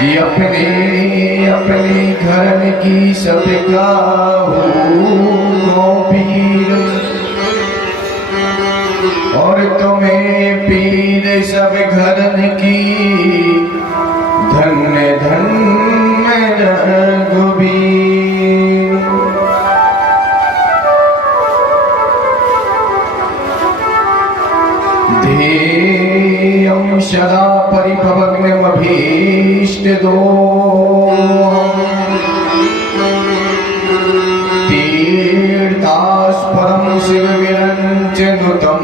कि अपने अपने घर की सब काहू पीर और तुम्हें पीर सब घरन की धन्य धन्य रघुबीर। ध्येयं सदा परिभवग्नमभीष्टदो तीर्थास्पदं शिवविरञ्चनुतं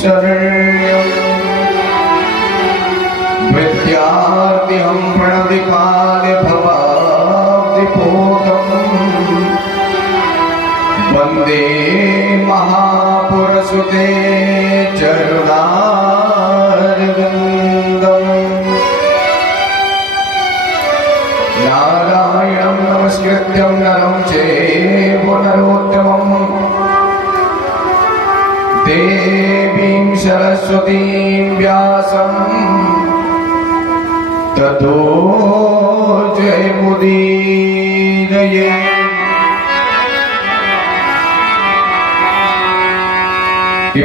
शरण्यम् विद्यार्थ्यं प्रणतिपालभवाब्धिपोतम् वन्दे महापुरुषते चरुणारविन्दम्। नारायणं नमस्कृत्यं नरं चैव नरोत्तमम् देवीं सरस्वतीं व्यासं ततो जयमुदीरये।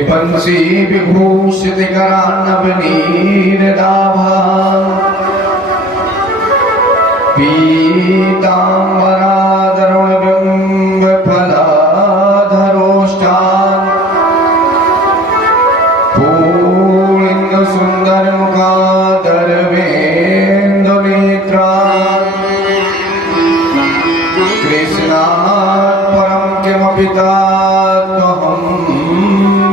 बंसी विभूषित करान्नवनीरदाभा पीताम्बरादरुणबिम्बफलाधरोष्टान् पूर्णसुन्दरमुखादरवेन्दुनेत्रान् कृष्णात् परं किमपि तात्महं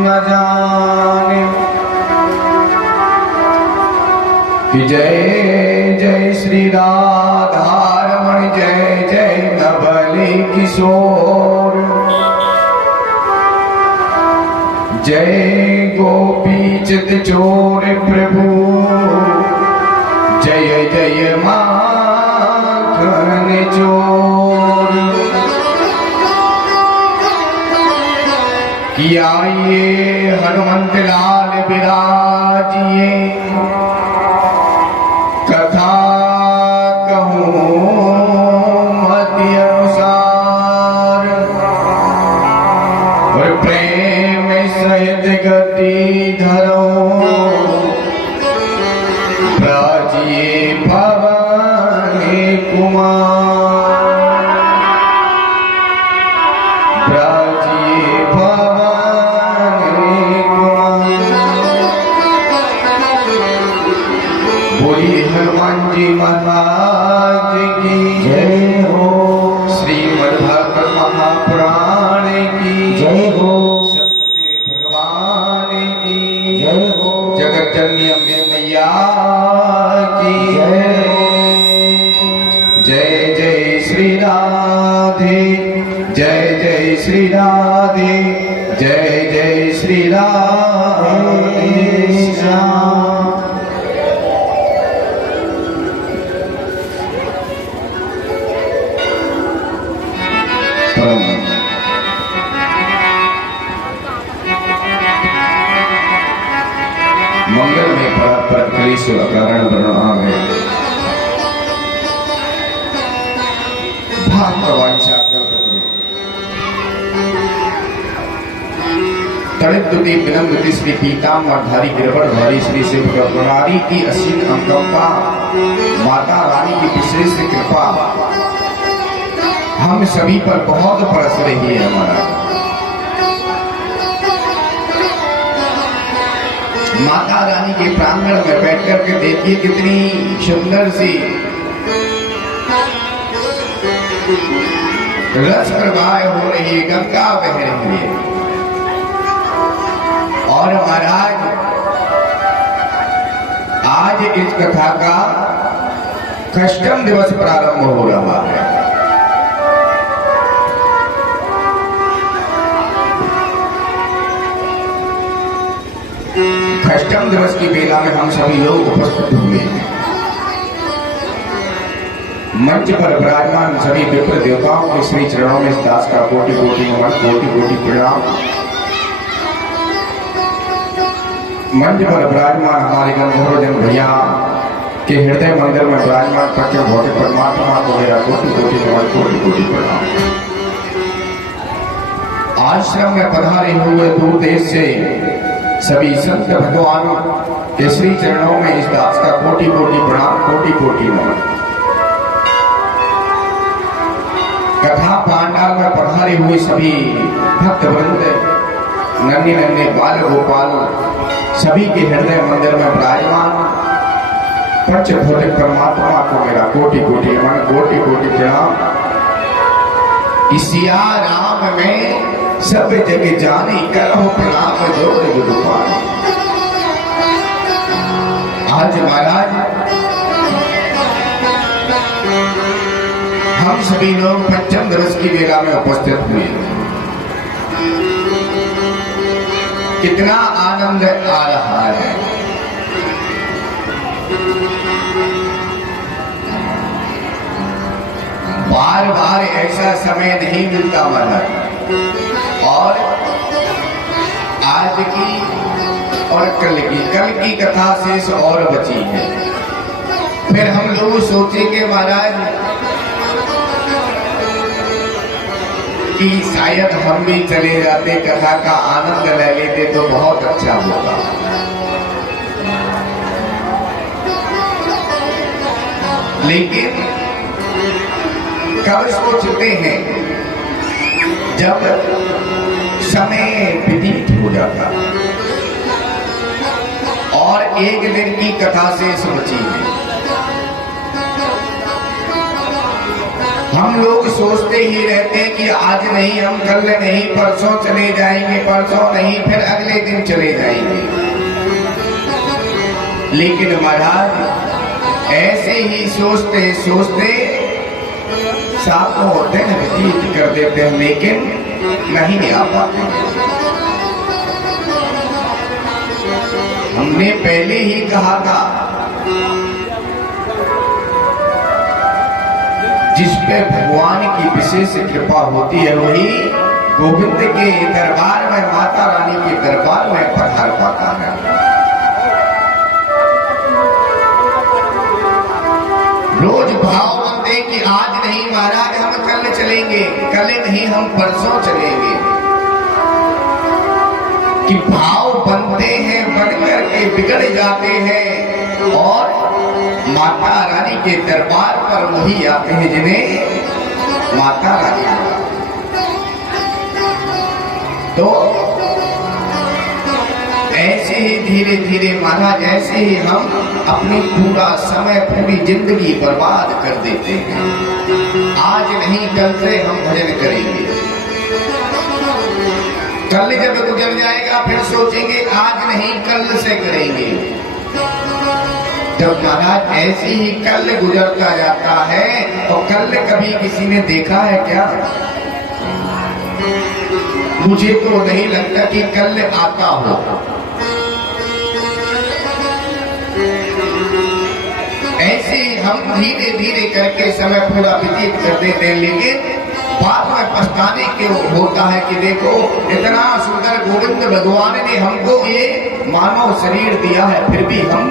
न जाने। कि जय जय श्री राधारमण जय जय नवली किशोर जय गोपी चित चोर प्रभु जय जय माखन चोर। कि आइए हनुमंत लाल विराजिए कथा कहूँ मति अनुसार और प्रेम सहित गति धरो प्राजिए पवन कुमार प्राजिए पवन कुमार। बोली हनुमान जी महाराज की जय हो। श्रीमद्भागवत महापुराण की जय हो। सत्यदेव भगवान की जय हो। जगत जननी अम्बे मैया की जय हो। जय जय श्री राधे जय जय श्री राधे जय जय श्री राधे श्याम। मंगल में पर क्लेश कारण वर्णा है भाग वांछा तड़ित विनम्र श्री पीताम्बरधारी गिरवरधारी श्री शिव प्रणारी की असीम अनुकंपा माता रानी की विशेष कृपा हम सभी पर बहुत बरस रही है। हमारा माता रानी के प्रांगण में बैठ करके देखिए कितनी सुंदर सी रस प्रवाह हो रही है, गंगा बह रही है। और महाराज आज इस कथा का कष्टम दिवस प्रारंभ हो रहा है। अष्टम दिवस की बेला में हम सभी लोग उपस्थित हुए हैं। मंच पर विराजमान सभी विप्र देवताओं के श्री चरणों में इस दास का कोटि कोटि नमन कोटि कोटि प्रणाम। मंच पर विराजमान हमारे गंधर्व जन भैया के हृदय मंदिर में विराजमान प्रत्येक भौतिक परमात्मा को मेरा कोटि कोटि नमन, कोटि कोटि प्रणाम। आश्रम में पधारे हुए दूर देश से सभी संत भगवान के श्री चरणों में इस दास का कोटि कोटि प्रणाम, कोटि कोटि नमन। कथा पांडाल में पधारे हुए सभी भक्त वृंद, नन्हे नन्हे बाल गोपाल, सभी के हृदय मंदिर में विराजमान पंचभौतिक परमात्मा को मेरा कोटि कोटि नमन, कोटि कोटि प्रणाम। सिया राम में सब जग जानी, करो प्रणाम जोर गुरुपाल। आज महाराज हम सभी लोग पंचम दिवस की मेला में उपस्थित हुए। कितना आनंद आ रहा है। बार बार ऐसा समय नहीं मिलता महाराज। और आज की और कल की कथा शेष और बची है। फिर हम लोग सोचेंगे महाराज कि शायद हम भी चले जाते, कथा का आनंद ले लेते तो बहुत अच्छा होगा। लेकिन कब सोचते हैं जब समय व्यतीत हो जाता और एक दिन की कथा से बची है। हम लोग सोचते ही रहते हैं कि आज नहीं, हम कल नहीं, परसों चले जाएंगे, परसों नहीं, फिर अगले दिन चले जाएंगे। लेकिन महाराज ऐसे ही सोचते सोचते सातों दिन व्यतीत कर देते हैं, लेकिन नहीं आ पाते। हमने पहले ही कहा था जिस पे भगवान की विशेष कृपा होती है वही गोविंद के दरबार में, माता रानी के दरबार में पधार पाता है। रोज भाव बनते कि आज नहीं महाराज हम कल चलेंगे, कल नहीं हम परसों चलेंगे। कि भाव बनते हैं, बनकर के बिगड़ जाते हैं और माता रानी के दरबार पर वही आते हैं जिन्हें माता रानी। तो ऐसे ही धीरे धीरे महाराज ऐसे ही हम अपनी पूरा समय, पूरी जिंदगी बर्बाद कर देते हैं। आज नहीं कल से हम भजन करेंगे, कल जब गुजर जाएगा फिर सोचेंगे आज नहीं कल से करेंगे। जब महाराज ऐसे ही कल गुजरता जाता है तो कल कभी किसी ने देखा है क्या? मुझे तो नहीं लगता कि कल आता हो। ऐसे हम धीरे धीरे करके समय पूरा व्यतीत कर देते हैं, लेकिन बाद में पछताने के होता है कि देखो इतना सुंदर गोविंद भगवान ने हमको ये मानव शरीर दिया है, फिर भी हम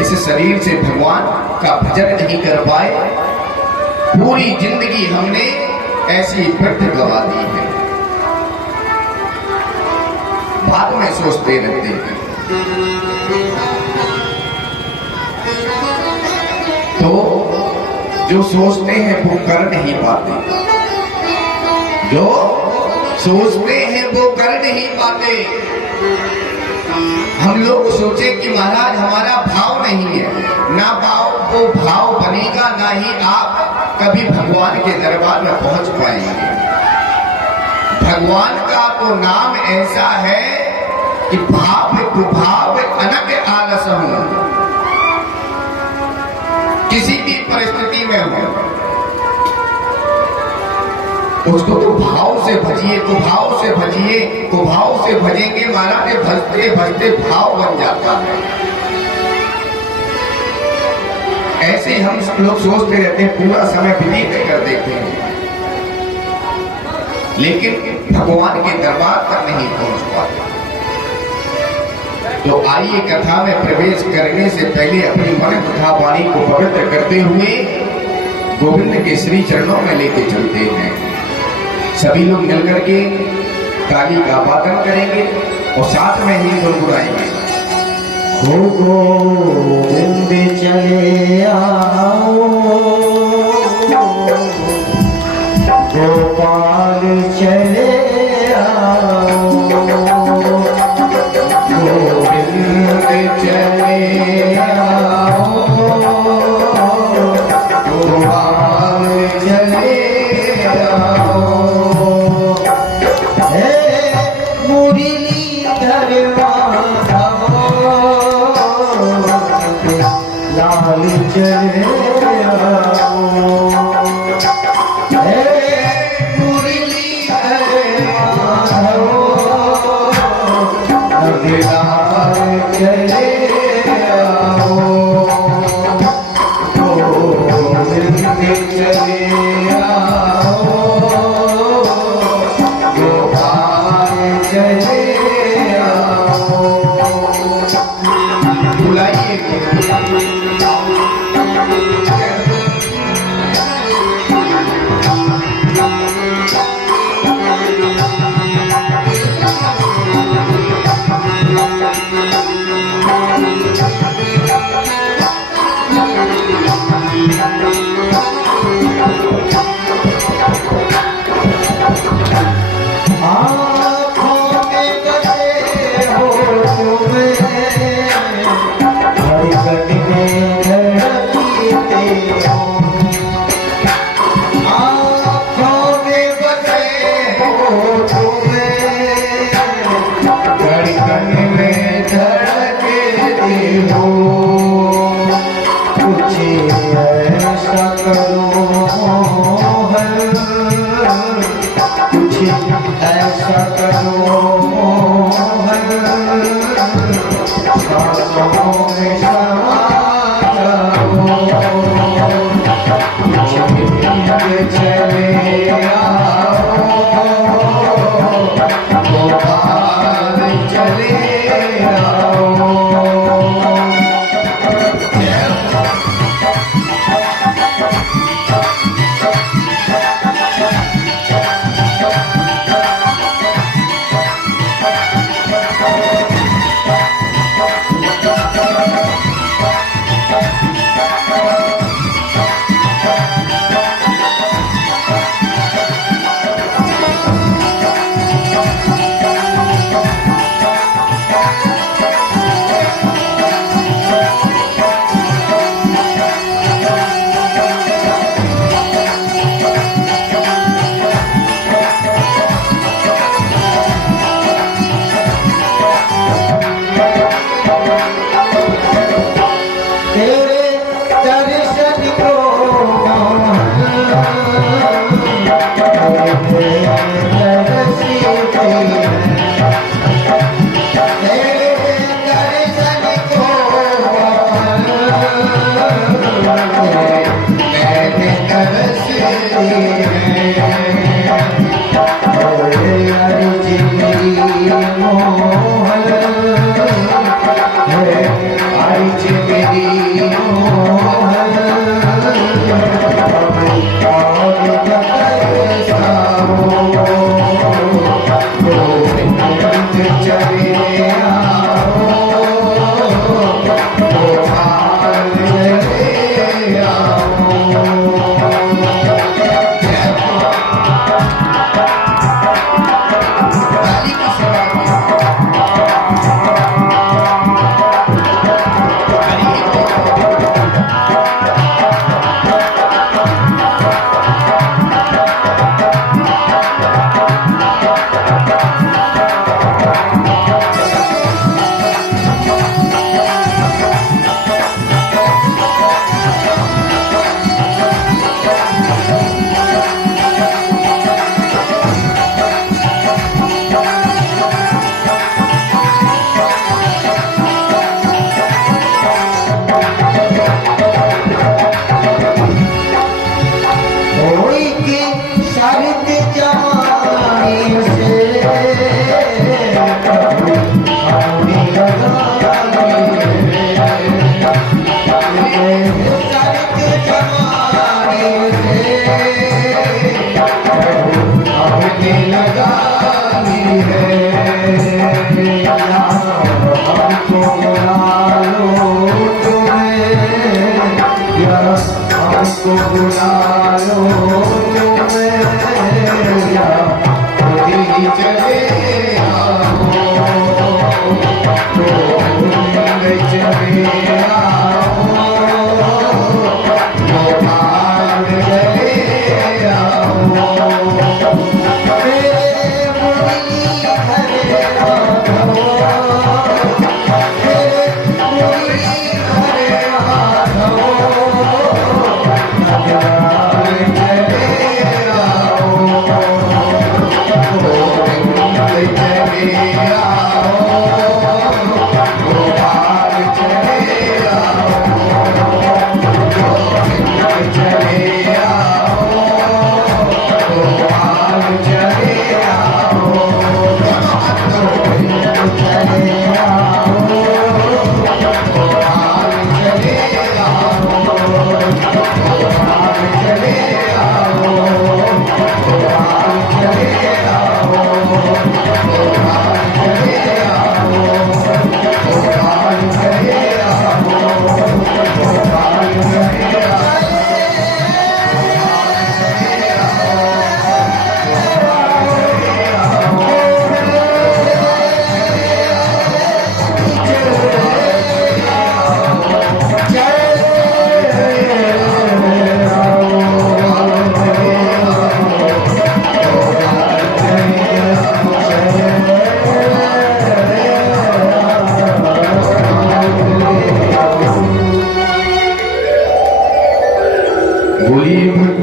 इस शरीर से भगवान का भजन नहीं कर पाए। पूरी जिंदगी हमने ऐसी व्यर्थ गवा दी है। बाद में सोचते रहते हैं। तो जो सोचते हैं वो कर नहीं पाते, जो सोचते हैं वो कर नहीं पाते। हम लोग सोचे कि महाराज हमारा भाव नहीं है, ना वो भाव बनेगा, ना ही आप कभी भगवान के दरबार में पहुंच पाएंगे। भगवान का तो नाम ऐसा है कि भाव कुभाव अनक आलस हूं। किसी भी परिस्थिति में हो उसको तो भाव से भजिए, कुभाव से भजिए। कुभाव से भजेंगे महाराज, भजते भजते भाव बन जाता है। ऐसे हम लोग सोचते रहते हैं, पूरा समय व्यतीत कर देते हैं, लेकिन भगवान के दरबार तक नहीं पहुंच पाते। तो आइए कथा में प्रवेश करने से पहले अपनी मन तथा वाणी को पवित्र करते हुए गोविंद के श्री चरणों में लेके चलते हैं। सभी लोग मिलकर के ताली का वादन करेंगे और साथ में ही गुनगुनाएंगे। हो गोविंद चले आओ, गोपाल चले आओ, गोविंद चले आओ, गोपाल चले आओ। हे मुरलीधर माधव लाल चले आओ, चले आओ, गोविंद चले आओ, गोपाल चले आओ। बुलाइए ऐसा करो मोहन, सांसों में समा जाओ, चले आओ, गोपाल चले आओ। मोहन है, आज मेरी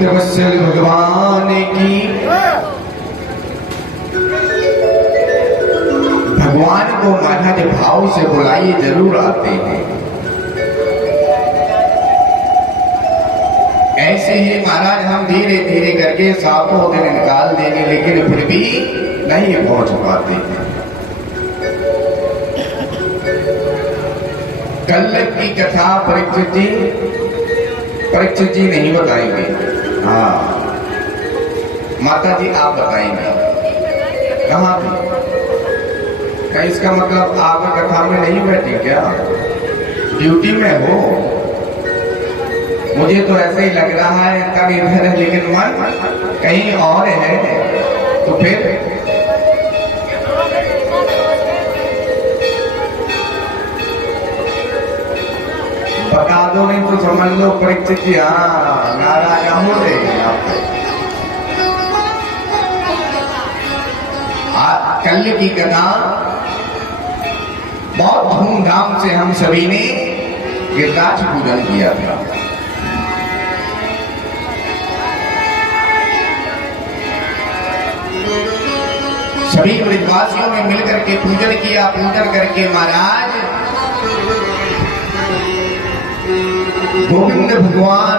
वत्सल भगवान की। भगवान को महाराज भाव से बुलाइए, जरूर आते हैं। ऐसे ही महाराज हम धीरे धीरे करके सातों दिन निकाल देंगे, लेकिन फिर भी नहीं पहुंच पाते हैं। कल की कथा परीक्षित जी नहीं बताएंगे। हाँ, माता जी आप बताएंगे। कहाँ थी? क्या इसका मतलब आप कथा में नहीं बैठी क्या? ड्यूटी में हो? मुझे तो ऐसे ही लग रहा है तब इधर है, लेकिन मन कहीं और है। तो फिर बता दो, नहीं तो समझ लो परीक्षित जी हाँ नाराज हो रहे आप। कल की कथा बहुत धूमधाम से हम सभी ने गिरिराज पूजन किया था। सभी ब्रजवासियों ने मिलकर के पूजन किया। पूजन करके महाराज गोविंद भगवान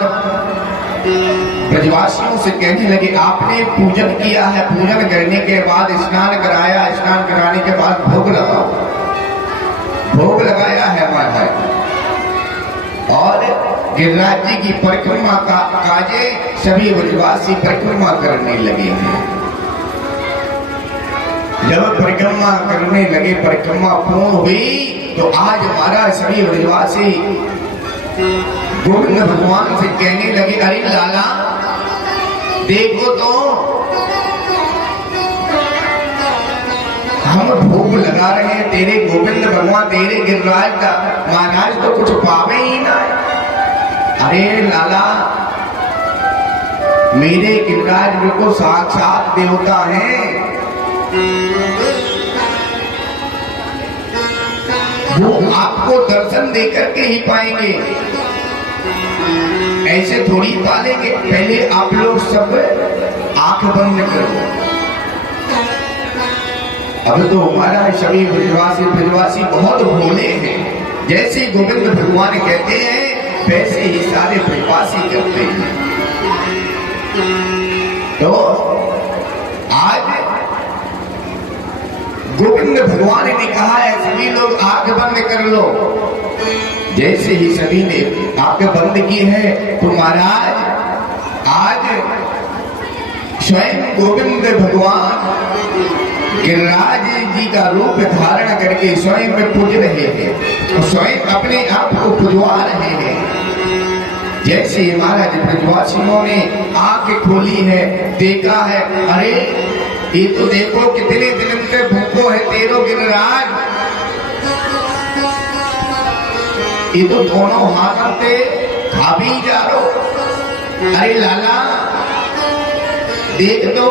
ब्रजवासियों से कहने लगे, आपने पूजन किया है, पूजन करने के बाद स्नान कराया, स्नान कराने के बाद भोग लगाओ। भोग लगाया है महाराज, और गिरिराज जी की परिक्रमा का काजे सभी ब्रजवासी परिक्रमा करने लगे हैं। जब परिक्रमा करने लगे, परिक्रमा पूर्ण हुई, तो आज महाराज सभी ब्रजवासी गोविंद भगवान से कहने लगे, अरे लाला देखो तो हम भोग लगा रहे हैं तेरे गोविंद भगवान, तेरे गिरिराज का, महाराज तो कुछ पावे ही ना। अरे लाला, मेरे गिरिराज को साक्षात देवता हैं, वो आपको दर्शन देकर के ही पाएंगे, ऐसे थोड़ी पालेंगे। पहले आप लोग सब आंख बंद करो। अब तो हमारा सभी ब्रजवासी बहुत भोले हैं। जैसे गोविंद भगवान कहते हैं वैसे ही सारे ब्रजवासी करते हैं। तो आज गोविंद भगवान ने कहा है सभी लोग आंख बंद कर लो। जैसे ही सभी ने आंख बंद की है, तो महाराज आज स्वयं गोविंद भगवान गिरिराज जी का रूप धारण करके स्वयं में पूज रहे हैं, और स्वयं अपने आप को पूजवा रहे हैं। जैसे महाराज ब्रजवासियों ने आंख खोली है, देखा है, अरे ये तो देखो कितने दिन से भूखो है तेरो गिरिराज। ये तो दोनों हाथों से खा भी जा रो। अरे लाला देख तो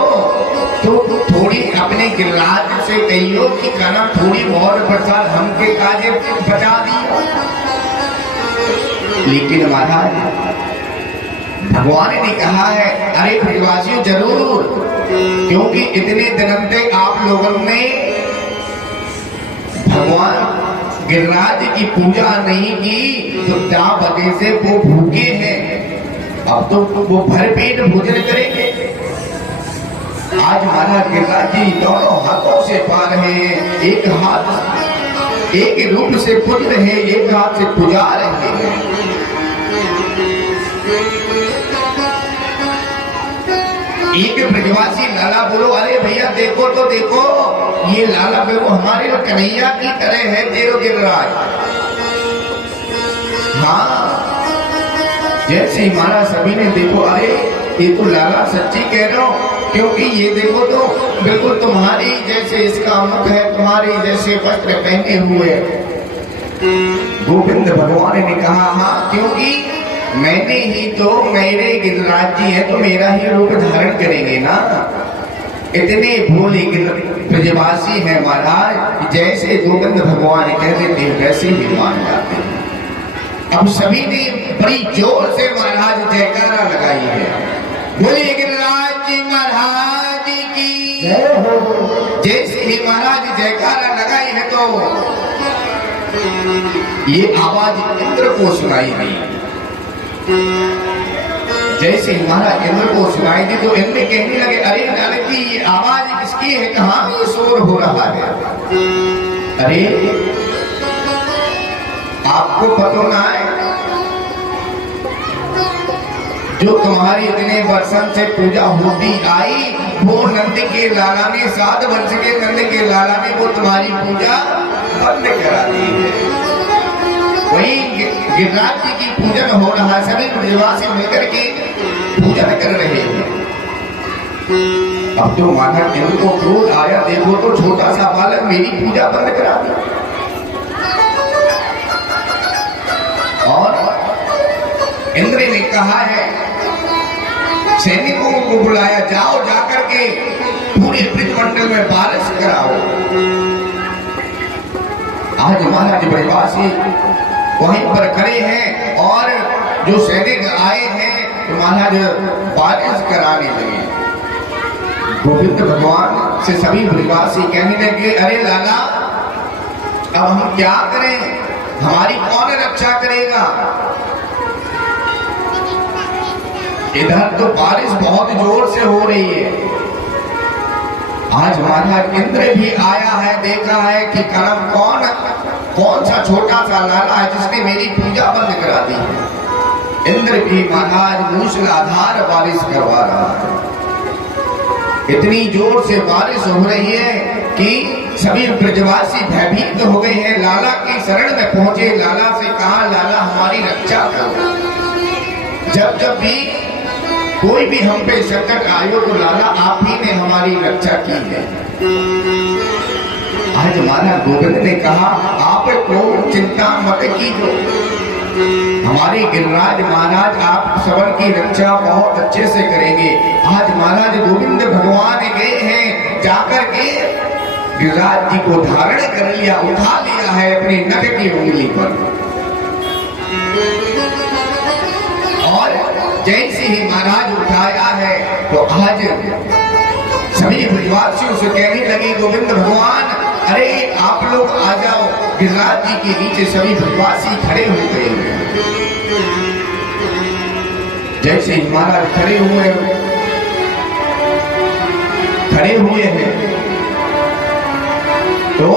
थोड़ी अपने गिरिराज से कहियो कि कना थोड़ी और प्रसाद हमके काजे बचा दी। लेकिन महाराज भगवान ने कहा है अरे ब्रजवासियों जरूर, क्योंकि इतने दिन तक आप लोगों ने भगवान गिरिराज की पूजा नहीं की तो क्या वजह से वो भूखे हैं। अब तो वो भरपेट भोजन करेंगे। आज महाराज गिरिराज जी दोनों हाथों से पा रहे हैं, एक हाथ एक रूप से पूज रहे हैं, एक हाथ से पुजा रहे हैं। एक ब्रजवासी लाला बोलो अरे भैया देखो तो देखो, ये लाला बेबू हमारे कन्हैया की तरह है देव गिरिराज। हाँ जैसे ही महाराज सभी ने देखो अरे ये तो लाला सच्ची कह रहा हूं, क्योंकि ये देखो तो बिल्कुल तुम्हारी जैसे इसका मुख है, तुम्हारी जैसे वस्त्र पहने हुए। गोविंद भगवान ने कहा हाँ क्योंकि मैंने ही तो, मेरे गिरिराज जी है तो मेरा ही रूप धारण करेंगे ना। इतने भोले ब्रजवासी है महाराज, जैसे गोविंद भगवान कह देते हैं वैसे ही मान जाते हैं। अब सभी ने बड़ी जोर से महाराज जयकारा लगाई है, बोले गिरिराज जी महाराज की। जैसे ही महाराज जयकारा लगाई है तो ये आवाज इंद्र को सुनाई दी। जैसे महाराज इंद्र को सुनाई दी तो इंद्र कहने लगे अरे लाल की ये आवाज किसकी है, कहाँ ये शोर हो रहा है। अरे आपको पता ना है जो तुम्हारी इतने वर्षों से पूजा होती आई वो नंद के लाला ने 7 वर्ष के नंद के लाला ने वो तुम्हारी पूजा बंद करा दी है। वही गिरिराज जी की पूजन हो रहा है, सभी ब्रजवासी मिलकर के पूजन कर रहे हैं। अब तो माता इंद्र को क्रोध आया, देखो तो छोटा सा बालक मेरी पूजा बंद करा दी। और इंद्र ने कहा है सैनिकों को बुलाया, जाओ जाकर के पूरे ब्रजमंडल में बारिश कराओ। आज महाराज ब्रजवासी वहीं पर खड़े हैं और जो सैनिक आए हैं तो महाराज बारिश कराने लगे। गोविंद भगवान से सभी ब्रजवासी कहने लगे अरे लाला अब हम क्या करें, हमारी कौन रक्षा करेगा। इधर तो बारिश बहुत जोर से हो रही है। आज महाराज इंद्र भी आया है, देखा है कि कर्म कौन सा छोटा सा लाला है जिसने मेरी पूजा बंद करा दी है। इंद्र भी महाराज मूसलाधार बारिश करवा रहा है। इतनी जोर से बारिश हो रही है कि सभी ब्रजवासी भयभीत हो गए हैं। लाला की शरण में पहुंचे, लाला से कहा लाला हमारी रक्षा करो। जब भी कोई भी हम पे संकट आयो तो लाला आप ही ने हमारी रक्षा की है। आज महाराज गोविंद ने कहा आप को चिंता मत कीजिए, हमारे गिरिराज महाराज आप सबर की रक्षा बहुत अच्छे से करेंगे। आज महाराज गोविंद भगवान गए हैं, जाकर के गिरिराज जी को धारण कर लिया, उठा लिया है अपनी नख की उंगली पर। और जैसे ही महाराज उठाया है तो आज सभी ब्रजवासियों से कहने लगे गोविंद भगवान अरे आप लोग आ जाओ। गिरिराज जी के नीचे सभी ब्रजवासी खड़े हो गए। जैसे ही महाराज खड़े हुए हैं तो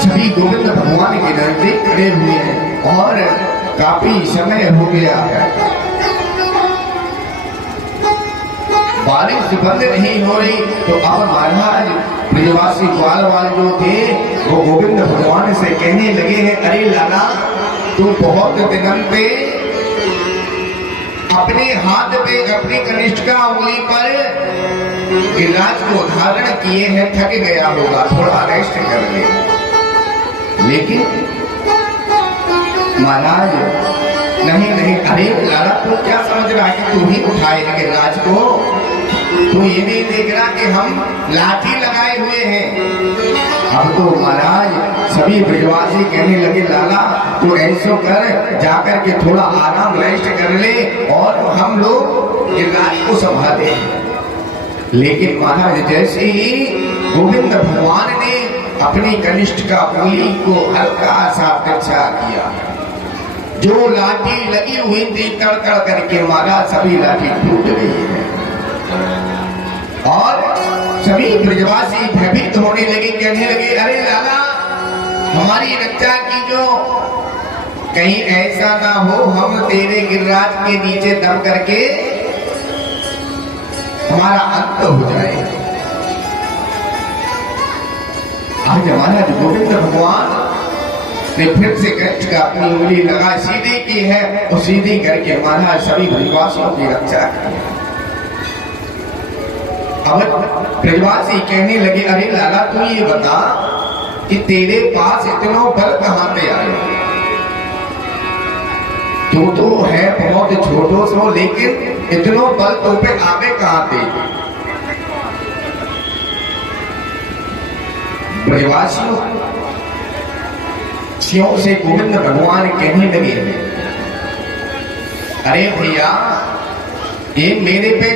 सभी गोविंद भगवान के नजदीक खड़े हुए हैं और काफी समय हो गया है, बारिश बंद नहीं हो रही। तो अब महाराज ब्रजवासी ग्वाल जो थे वो गोविंद भगवान से कहने लगे हैं अरे लाला तू बहुत दिनों पे अपने हाथ पे अपनी कनिष्ठा उंगली पर गिरिराज को धारण किए हैं, थक गया होगा, थोड़ा रेस्ट कर ले। लेकिन महाराज नहीं नहीं, अरे लाला तू क्या समझ रहा है कि तू ही उठाएगा गिरिराज को? तू ये नहीं देख रहा कि हम लाठी लगाए हुए हैं। अब तो महाराज सभी ब्रजवासी कहने लगे लाला तू ऐसो कर, जाकर के थोड़ा आराम रेस्ट कर ले और हम लोग गिरिराज को संभाले। लेकिन महाराज जैसे ही गोविंद भगवान ने अपनी कनिष्ठ का उंगली को हल्का सा तिरछा किया, जो लाठी लगी हुई थी तड़तड़ करके महाराज सभी लाठी टूट गई है और सभी ब्रजवासी भयभीत होने लगे, कहने लगे अरे लाला हमारी रक्षा की जो, कहीं ऐसा ना हो हम तेरे गिरिराज के नीचे दब करके हमारा अंत हो जाए। आज महाराज गोविंद भगवान ने फिर से कष्ट का अपनी उंगली लगा सीधी की है और सीधी करके महाराज सभी ब्रजवासियों की रक्षा की। अब ब्रजवासी कहने लगे अरे लाला तू ये बता कि तेरे पास इतना बल कहां पे आए? तू तो है बहुत छोटो सो, लेकिन इतना बल तो पे आवे कहां पे? ब्रजवासियों से गोविंद भगवान कहने लगे अरे भैया ये मेरे पे